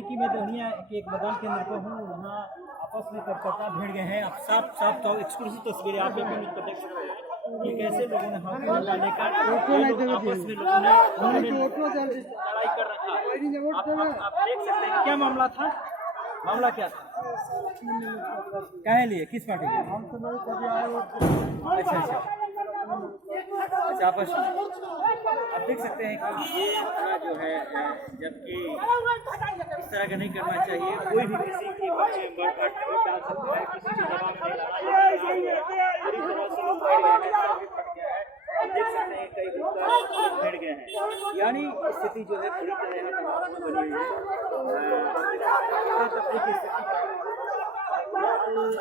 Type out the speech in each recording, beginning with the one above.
हैं कि मैं दहनिया के एक मतदान केंद्र पर हूँ, वहाँ आपस में करकर्ता भिड़ गए हैं। आप साफ साफ तो एक्सक्लूसिव तस्वीरें आप लोग को देख सकते हैं कि कैसे लोगों ने हाथ में डालने का आपस में लोगों ने लड़ाई कर रखा है। आप देख सकते हैं क्या मामला था, मामला क्या था, काहे लिए, किस पार्टी के? अच्छा अच्छा अच्छा, आपस में आप देख सकते हैं कि ये तरह जो है, जबकि इस तरह का नहीं करना चाहिए। कोई भी किसी की वोट डाल सकता है, किसी के जवाब नहीं लाना चाहिए। पूरी तरह से लोग बैठ गए हैं, फट गया है। आप देख सकते हैं कई लोग बैठ गए हैं, यानी स्थिति जो है पूरी तरह से बनी हुई है।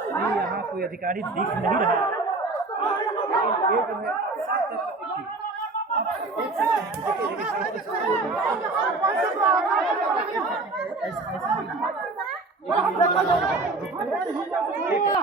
नहीं, यहाँ कोई अधिकारी दिख नहीं रहा है, लेकिन ये जो है साफ तौर पर दिखी। आप देख सकते हैं देखिए